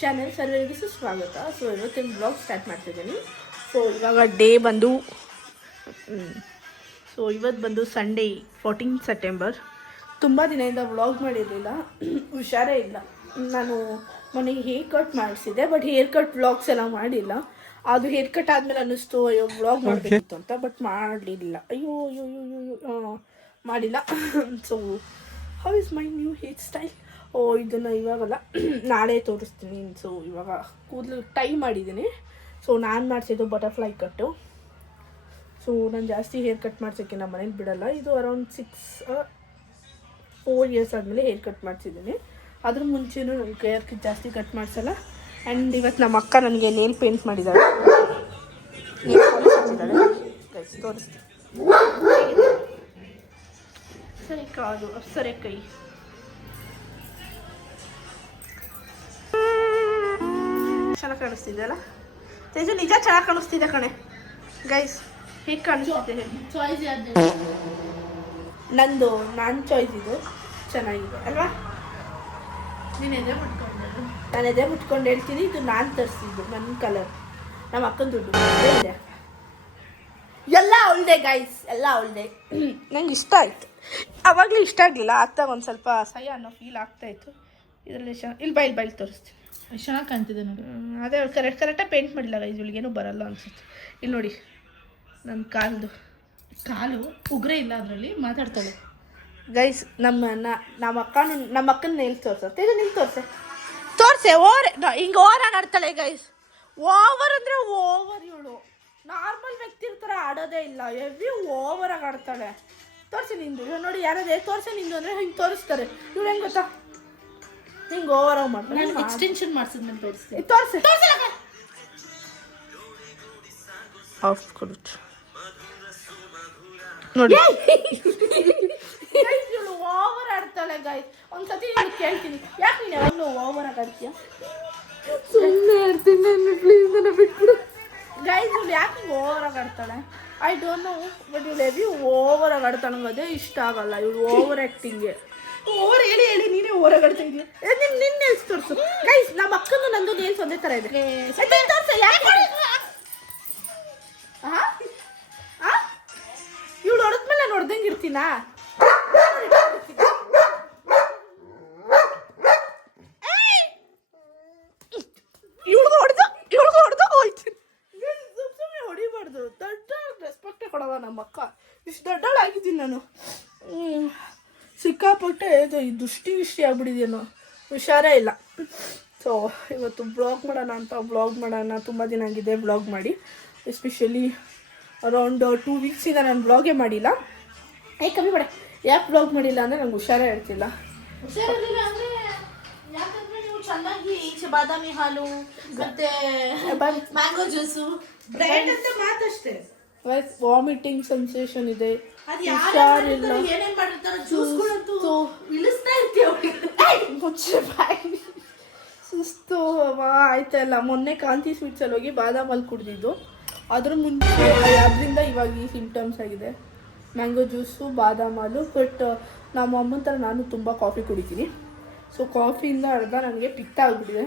Channel ಸರ್ವರಿಗೂ ಸ್ವಾಗತ. So ಇವತ್ತಿನ ಬ್ಲಾಗ್ ಸ್ಟಾರ್ಟ್ ಮಾಡ್ತಿದ್ದೀನಿ. ಸೊ ಇವಾಗ ಡೇ ಬಂದು ಇವತ್ತು ಬಂದು ಸಂಡೇ 14 ಸೆಪ್ಟೆಂಬರ್. ತುಂಬ ದಿನದಿಂದ ವ್ಲಾಗ್ ಮಾಡಿರಲಿಲ್ಲ, ಹುಷಾರೇ ಇಲ್ಲ. ನಾನು ಮೊನ್ನೆ ಹೇರ್ ಕಟ್ ಮಾಡಿಸಿದ್ದೆ, ಬಟ್ ಹೇರ್ ಕಟ್ ವ್ಲಾಗ್ಸ್ ಎಲ್ಲ ಮಾಡಿಲ್ಲ. ಅದು ಹೇರ್ ಕಟ್ ಆದಮೇಲೆ ಅನ್ನಿಸ್ತು ಅಯ್ಯೋ ವ್ಲಾಗ್ ಮಾಡಬೇಕಿತ್ತು ಅಂತ, ಬಟ್ ಮಾಡಲಿಲ್ಲ. ಅಯ್ಯೋ ಅಯ್ಯೋ ಅಯ್ಯೋ ಮಾಡಿಲ್ಲ. So how is my new hair style? ಇದನ್ನು ಇವಾಗಲ್ಲ ನಾಳೆ ತೋರಿಸ್ತೀನಿ. ಸೊ ಇವಾಗ ಕೂದಲು ಟೈ ಮಾಡಿದ್ದೀನಿ. ಸೊ ನಾನು ಮಾಡಿಸಿದ್ದು ಬಟರ್ಫ್ಲೈ ಕಟ್ಟು. ಸೊ ನಾನು ಜಾಸ್ತಿ ಹೇರ್ ಕಟ್ ಮಾಡ್ಸೋಕ್ಕೆ ನಮ್ಮ ಮನೇಲಿ ಬಿಡೋಲ್ಲ. ಇದು ಅರೌಂಡ್ 4 ಇಯರ್ಸ್ ಆದಮೇಲೆ ಹೇರ್ ಕಟ್ ಮಾಡಿಸಿದ್ದೀನಿ. ಅದ್ರ ಮುಂಚೆನೂ ನನ್ನ ಹೇರ್ ಜಾಸ್ತಿ ಕಟ್ ಮಾಡಿಸಲ್ಲ. ಆ್ಯಂಡ್ ಇವತ್ತು ನಮ್ಮ ಅಕ್ಕ ನನಗೆ ನೇಲ್ ಪೇಂಟ್ ಮಾಡಿದ್ದಾಳೆ. ತೋರಿಸ್ತೀನಿ. ಸರಿ ಕಾದು ಅಪ್ಸರೆ ಕೈ ಚೆನ್ನಾಗಿ ಕಾಣಿಸ್ತಿದೆ ಅಲ್ಲ ತೇಜು? ನಿಜ ಚೆನ್ನಾಗಿ ಕಾಣಿಸ್ತಿದೆ ಕಣೆ ಗೈಸ್. ಹೇಗೆ ಕಾಣಿಸ್ತಿದೆ? ಚಾಯ್ಸ್ ನಂದು ನನ್ನ ಚಾಯ್ಸ್ ಇದು ಚೆನ್ನಾಗಿದೆ ಅಲ್ವಾ? ನಾನು ಎದೆ ಮುಟ್ಕೊಂಡು ಹೇಳ್ತೀನಿ, ಇದು ನಾನು ತರಿಸಿದ್ದು, ನನ್ನ ಕಲರ್, ನಮ್ಮ ಅಕ್ಕನ ದುಡ್ಡು ಇದೆ. ಎಲ್ಲ ಅವಳದೆ ಗೈಸ್, ಎಲ್ಲ ಅವಳದೆ. ನಂಗೆ ಇಷ್ಟ ಆಯಿತು. ಆವಾಗಲೂ ಇಷ್ಟ ಆಗಲಿಲ್ಲ, ಆಗ್ತಾಗ ಒಂದು ಸ್ವಲ್ಪ ಸಹ್ಯ ಅನ್ನೋ ಫೀಲ್ ಆಗ್ತಾಯಿತ್ತು. ಇದರಲ್ಲಿ ಇಲ್ಲಿ ಬೈಲ್ ತೋರಿಸ್ತೀನಿ. ಚೆನ್ನಾಗಿ ಕಾಣ್ತಿದೆ ನೋಡಿ. ಅದೇ ಅವಳು ಕರೆಕ್ಟಾಗಿ ಪೇಂಟ್ ಮಾಡಿಲ್ಲ ಗೈಸ್, ಇವಳಿಗೇನು ಬರಲ್ಲ ಅನ್ಸುತ್ತೆ. ಇಲ್ಲಿ ನೋಡಿ ನನ್ನ ಕಾಲು ಉಗ್ರೆ ಇಲ್ಲ, ಅದರಲ್ಲಿ ಮಾತಾಡ್ತಾಳೆ ಗೈಸ್. ನಮ್ಮ ಅಕ್ಕನ ನೇಲ್ ತೋರ್ಸತ್ತೆ. ಇದು ನಿಂಗೆ ತೋರ್ಸೆ ಹಿಂಗೆ ಓವರಾಗಿ ಆಡ್ತಾಳೆ ಗೈಸ್. ಓವರ್ ಅಂದರೆ ಓವರ್. ಇವಳು ನಾರ್ಮಲ್ ವ್ಯಕ್ತಿ ಥರ ಆಡೋದೇ ಇಲ್ಲ, ಎವ್ರಿ ಓವರಾಗಿ ಆಡ್ತಾಳೆ. ತೋರಿಸಿ ನಿಂದು. ಇವಾಗ ನೋಡಿ ಯಾರದೇ ತೋರಿಸಿ ನಿಂದು ಅಂದರೆ ಹಿಂಗೆ ತೋರಿಸ್ತಾರೆ. ಇವಳು ಹೆಂಗೆ ಗೊತ್ತಾ, ಹಿಂಗೆ ಓವರಾಗಿ ಮಾಡ್ತಾರೆ. ನಾನು ಎಕ್ಸ್ಟೆನ್ಷನ್ ಮಾಡಿಸಿದ್ಮೇಲೆ ತೋರಿಸ್ತೀನಿ. ತೋರಿಸಿ ಆಫ್ ಕೊಡುತ್ತೆ ನೋಡಿ. ಇವಳು ಓವರ್ ಆಡ್ತಾಳೆ ಗೈಸ್. ಒಂದ್ಸತಿ ಇವಳು ಕೇಳ್ತೀನಿ, ಯಾಕೆ ನೀನು ಯಾವಾಗಲೂ ಓವರಾಗಿ ಆಡ್ತೀಯ? ಸುಮ್ಮನೆ ಆಡ್ತೀನಿ ನಾನು, ಪ್ಲೀಸ್ ನನ್ನ ಬಿಟ್ಬಿಡು ಗೈಸ್. ಇವಳು ಯಾಕೆ ಓವರಾಗಿ ಆಡ್ತಾಳೆ ಐ ಡೋಂಟ್ ನೋ, ಬಟ್ ಇವಳು ಹೆವಿ ಓವರಾಗಿ ಆಡ್ತಾಳೆ. ನಂಗೆ ಅದೇ ಇಷ್ಟ ಆಗಲ್ಲ ಇವಳು ಓವರ್ ಆ್ಯಕ್ಟಿಂಗ್ಗೆ. ಓವರ್ ಹೇಳಿ ನೀನೇ ಓವರಾಗಿ ಆಡ್ತಾ ಇದೀಯ. ನಿನ್ನ ನೇಲ್ಸ್ ತೋರಿಸು ಗೈಸ್. ನಮ್ಮ ಅಕ್ಕಂದು ನಂದು ನೇಲ್ಸ್ ಒಂದೇ ಥರ ಇದೆ. ತೋರಿಸ ಯಾಕೆ ಇವಳು ಹೊಡೆದ್ಮೇಲೆ ನಾನು ಹೊಡೆದಂಗೆ ಇರ್ತೀನಾ? ಇವಳಿಗೂ ಹೊಡೆದು ಹೋಯ್ತು. ಸುಮ್ಮನೆ ಹೊಡಿಬಾರ್ದು, ದೊಡ್ಡ ರೆಸ್ಪೆಕ್ಟೇ ಕೊಡೋದ ನಮ್ಮ ಅಕ್ಕ. ಇಷ್ಟು ದೊಡ್ಡವಳಾಗಿದ್ದೀನಿ ನಾನು. ಸಿಕ್ಕಾಪಟ್ಟೆ ದುಷ್ಟಿ ಆಗ್ಬಿಟ್ಟಿದ್ದೇನೋ, ಹುಷಾರೇ ಇಲ್ಲ. ಸೊ ಇವತ್ತು ಬ್ಲಾಗ್ ಮಾಡೋಣ. ತುಂಬ ದಿನ ಆಗಿದೆ ಬ್ಲಾಗ್ ಮಾಡಿ. ಎಸ್ಪೆಷಲಿ ಅರೌಂಡ್ 2 ವೀಕ್ಸಿಂದ ನಾನು ಬ್ಲಾಗೇ ಮಾಡಿಲ್ಲ. ಕಮ್ಮಿ ಮಾಡೆ. ಯಾಕೆ ಬ್ಲಾಗ್ ಮಾಡಿಲ್ಲ ಅಂದರೆ ನಂಗೆ ಹುಷಾರೇ ಇರ್ತಿಲ್ಲ. ಹುಷಾರಿಲ್ಲ ಅಂದರೆ ಯಾಕಂದರೆ ನೀವು ಚೆನ್ನಾಗಿ ಈಚೆ ಬಾದಾಮಿ ಹಾಲು ಮತ್ತು ಮ್ಯಾಂಗೋ ಜ್ಯೂಸು ಬ್ರೆಡ್ ಅಂತ ಮಾತಷ್ಟೇ. ವಾಮಿಟಿಂಗ್ ಸೆನ್ಸೇಷನ್ ಇದೆ, ಹುಷಾರಿಲ್ಲ. ಸುಸ್ತು ಆಯ್ತಲ್ಲ. ಮೊನ್ನೆ ಕಾಂತಿ ಸ್ವೀಟ್ಸಲ್ಲಿ ಹೋಗಿ ಬಾದಾಮ್ ಹಾಲು ಕುಡಿದಿದ್ದು. ಅದ್ರ ಮುಂಚೆ ಅದರಿಂದ ಇವಾಗ ಈ ಸಿಂಪ್ಟಮ್ಸ್ ಆಗಿದೆ. ಮ್ಯಾಂಗೋ ಜ್ಯೂಸು, ಬಾದಾಮ್ ಹಾಲು. ಬಟ್ ನಮ್ಮ ಅಮ್ಮನ ಥರ ನಾನು ತುಂಬ ಕಾಫಿ ಕುಡಿತೀನಿ. ಸೊ ಕಾಫಿಯಿಂದ ಅರ್ಧ ನನಗೆ ಪಿತ್ತ ಆಗಿಬಿಟ್ಟಿದೆ.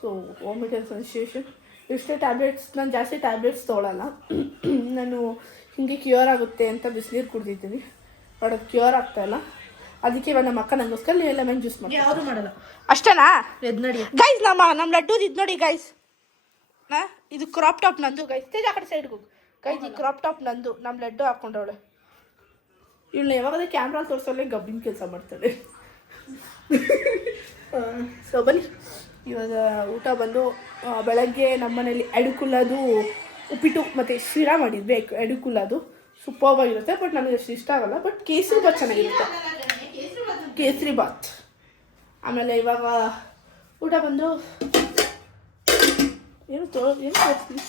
So vomiting sensation. ಎಷ್ಟೇ ಟ್ಯಾಬ್ಲೆಟ್ಸ್, ನಾನು ಜಾಸ್ತಿ ಟ್ಯಾಬ್ಲೆಟ್ಸ್ ತೊಗೊಳಲ್ಲ. ನಾನು ಹಿಂಗೆ ಕ್ಯೂರ್ ಆಗುತ್ತೆ ಅಂತ ಬಿಸಿನೀರು ಕುಡ್ದಿದ್ದೀನಿ, ಬಟ್ ಅದು ಕ್ಯೂರ್ ಆಗ್ತಾಯಿಲ್ಲ. ಅದಕ್ಕೆ ಇವಾಗ ನಮ್ಮ ಅಕ್ಕ ನನಗೋಸ್ಕರ ಲೆಮನ್ ಜ್ಯೂಸ್ ಮಾಡಿ. ಯಾವುದು ಮಾಡಲ್ಲ ಅಷ್ಟೇನಾ? ಎದ್ ನೋಡಿ ಗೈಸ್, ನಮ್ಮ ಲಡ್ಡೂದು ಇದು ನೋಡಿ ಗೈಸ್. ಇದು ಕ್ರಾಪ್ ಟಾಪ್ ನಂದು ಗೈಸ್. ತೇಜ್ ಆ ಕಡೆ ಸೈಡ್ಗೆ ಹೋಗು ಗೈಸ್. ಈ ಕ್ರಾಪ್ ಟಾಪ್ ನಂದು. ನಮ್ಮ ಲಡ್ಡು ಹಾಕ್ಕೊಂಡವಳೆ. ಇವಳನ್ನ ಯಾವಾಗಲೇ ಕ್ಯಾಮ್ರಾ ತೋರಿಸೋಲ್ಲೇ ಗಬ್ಬಿನ ಕೆಲಸ ಮಾಡ್ತಾಳೆ. ಸೊ ಬನ್ನಿ, ಇವಾಗ ಊಟ ಬಂದು ಬೆಳಗ್ಗೆ ನಮ್ಮ ಮನೇಲಿ ಎಡುಕುಲ್ಲದು ಉಪ್ಪಿಟ್ಟು ಮತ್ತು ಶಿರಾ ಮಾಡಿದ್ವಿ. ಎಡುಕುಲ್ಲದು ಸೂಪರ್ವಾಗಿರುತ್ತೆ, ಬಟ್ ನನಗೆ ಅಷ್ಟು ಇಷ್ಟ ಆಗಲ್ಲ. ಬಟ್ ಕೇಸರಿ ಬಾತ್ ಚೆನ್ನಾಗಿರುತ್ತೆ, ಕೇಸರಿ ಬಾತ್. ಆಮೇಲೆ ಇವಾಗ ಊಟ ಬಂದು ಏನು ತೋರಿಸ್ತೀನಿ,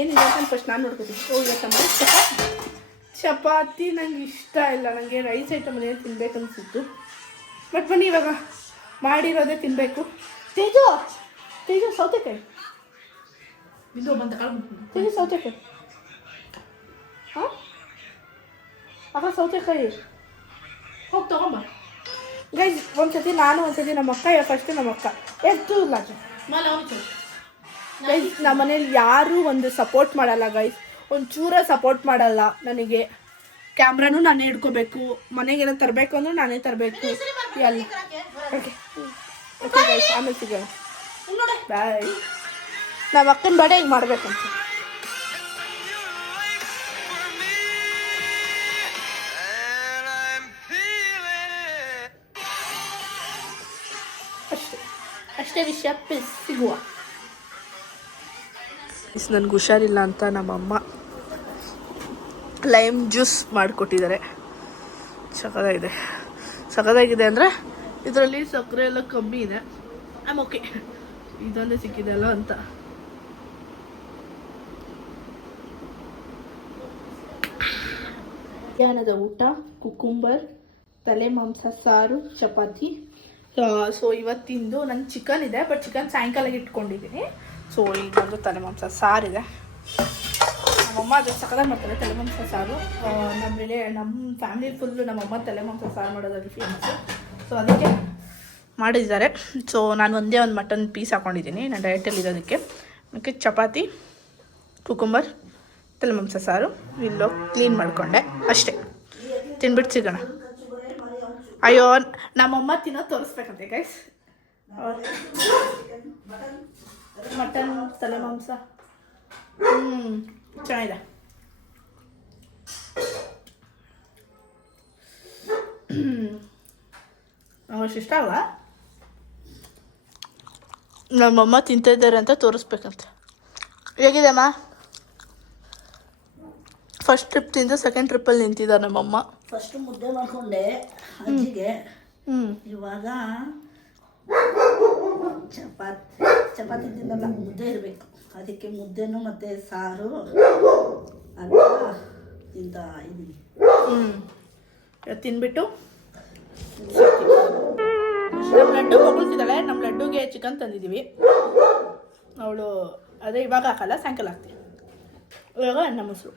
ಏನಿದೆ ಅಂತ ಫಸ್ಟ್ ನಾನು ನೋಡ್ಕೊತೀನಿ. ಇವತ್ತು ಚಪಾತಿ ನಂಗೆ ಇಷ್ಟ ಇಲ್ಲ. ನನಗೆ ರೈಸ್ ಐಟಮಲ್ಲಿ ಏನು ತಿನ್ಬೇಕನ್ಸಿತ್ತು. ಬಟ್ ಬನ್ನಿ ಇವಾಗ ಮಾಡಿರೋದೇ ತಿನ್ನಬೇಕು. ತೇಜು ಸೌತೆಕಾಯಿ, ಸೌತೆಕಾಯಿ ಹಾಂ ಅಕ್ಕ, ಸೌತೆಕಾಯಿ ಹೋಗಿ ತಗೊಂಬ ಗೈಸ್. ಒಂದ್ಸತಿ ನಾನು, ಒಂದ್ಸತಿ ನಮ್ಮ ಅಕ್ಕ. ಫಸ್ಟ್ ನಮ್ಮ ಅಕ್ಕ ಎದ್ದು ಲಾಜು ಗೈಸ್ ನಮ್ಮ ಮನೇಲಿ ಯಾರೂ ಒಂದು ಸಪೋರ್ಟ್ ಮಾಡಲ್ಲ ಗೈಸ್, ಒಂಚೂರ ಸಪೋರ್ಟ್ ಮಾಡಲ್ಲ ನನಗೆ. ಕ್ಯಾಮ್ರಾನು ನಾನೇ ಹಿಡ್ಕೋಬೇಕು, ಮನೆಗೇನೋ ತರಬೇಕು ಅಂದ್ರೆ ನಾನೇ ತರಬೇಕು ಎಲ್ಲ. ಓಕೆ ಓಕೆ ಗೈಸ್, ಆಮೇಲೆ ಸಿಗೋಣ, ಬಾಯ್. ನಾವು ಅಕ್ಕನ ಬಡೆ ಹಿಂಗೆ ಮಾಡ್ಬೇಕಂತ. ಅಷ್ಟೇ ವಿಷಯ, ಸಿಗುವ. ನನಗೆ ಹುಷಾರಿಲ್ಲ ಅಂತ ನಮ್ಮಮ್ಮ ಲೈಮ್ ಜ್ಯೂಸ್ ಮಾಡಿಕೊಟ್ಟಿದ್ದಾರೆ. ಸಖತ್ತಾಗಿದೆ ಅಂದರೆ ಇದರಲ್ಲಿ ಸಕ್ಕರೆ ಎಲ್ಲ ಕಮ್ಮಿ ಇದೆ. ಓಕೆ, ಇದೊಂದೇ ಸಿಕ್ಕಿದೆ ಅಲ್ಲ ಅಂತ. ಮಧ್ಯಾಹ್ನದ ಊಟ ಕುಕುಂಬರ್, ತಲೆ ಮಾಂಸ ಸಾರು, ಚಪಾತಿ. ಸೊ ಇವತ್ತಿಂದು ನನ್ನ ಚಿಕನ್ ಇದೆ, ಬಟ್ ಚಿಕನ್ ಸಾಯಂಕಾಲಕ್ಕೆ ಇಟ್ಕೊಂಡಿದ್ದೀನಿ. ಸೊ ಈಗ ಒಂದು ತಲೆ ಮಾಂಸ ಸಾರಿದೆ. ನಮ್ಮಮ್ಮ ಅದು ಸಕ್ಕದಾಗಿ ಮಾಡ್ತಾರೆ ತಲೆ ಮಾಂಸ ಸಾರು. ನಮ್ಮ ಫ್ಯಾಮಿಲಿ ಫುಲ್ಲು ನಮ್ಮಮ್ಮ ತಲೆ ಮಾಂಸ ಸಾರು ಮಾಡೋದಾಗಿ ಫೇಮಸ್ಸು. ಸೊ ಅದಕ್ಕೆ ಮಾಡಿದ್ದಾರೆ. ಸೊ ನಾನು ಒಂದೇ ಒಂದು ಮಟನ್ ಪೀಸ್ ಹಾಕ್ಕೊಂಡಿದ್ದೀನಿ ನಾನು ಡಯಟಲ್ಲಿ ಇರೋದಕ್ಕೆ. ಅದಕ್ಕೆ ಚಪಾತಿ, ಕುಕುಂಬರ್, ತಲೆ ಮಾಂಸ ಸಾರು ಇಲ್ಲೋ ಕ್ಲೀನ್ ಮಾಡಿಕೊಂಡೆ ಅಷ್ಟೇ. ತಿನ್ಬಿಟ್ಟು ಸಿಗೋಣ. ಅಯ್ಯೋ, ನಮ್ಮಮ್ಮ ತಿನ್ನೋದು ತೋರಿಸ್ಬೇಕಂತೆ ಗೈಸ್. ಮಟನ್ ತಲೆ ಮಾಂಸ ಚೆನ್ನಾಗಿದೆ. ಅಷ್ಟು ಇಷ್ಟ ಅಲ್ಲ. ನಮ್ಮಮ್ಮ ತಿಂತಿದ್ದಾರೆ ಅಂತ ತೋರಿಸ್ಬೇಕಂತೆ. ಹೇಗಿದೆ ಅಮ್ಮ? ಫಸ್ಟ್ ಟ್ರಿಪ್ ತಿಂದು ಸೆಕೆಂಡ್ ಟ್ರಿಪ್ಪಲ್ಲಿ ನಿಂತಿದ್ದಾರೆ ನಮ್ಮಮ್ಮ. ಫಸ್ಟ್ ಮುದ್ದೆ ಮಾಡ್ಕೊಂಡೆ ಅಜ್ಜಿಗೆ. ಇವಾಗ ಚಪಾತಿ ತಿನ್ನಲ್ಲ, ಮುದ್ದೆ ಇರಬೇಕು. ಅದಕ್ಕೆ ಮುದ್ದೆನೂ ಮತ್ತು ಸಾರು ಅನ್ನ ತಿಂತಾ ಇದ್ದೀನಿ. ತಿನ್ಬಿಟ್ಟು ನಮ್ಮ ಲಡ್ಡು ಮಗುಳ್ತಿದ್ದಾಳೆ. ನಮ್ಮ ಲಡ್ಡುಗೆ ಚಿಕನ್ ತಂದಿದ್ದೀವಿ. ಅವಳು ಅದೇ ಇವಾಗ ಹಾಕಲ್ಲ, ಸಾಯಂಕಾಲ ಹಾಕ್ತೀವಿ. ಇವಾಗ ಅನ್ನ ಮೊಸರು.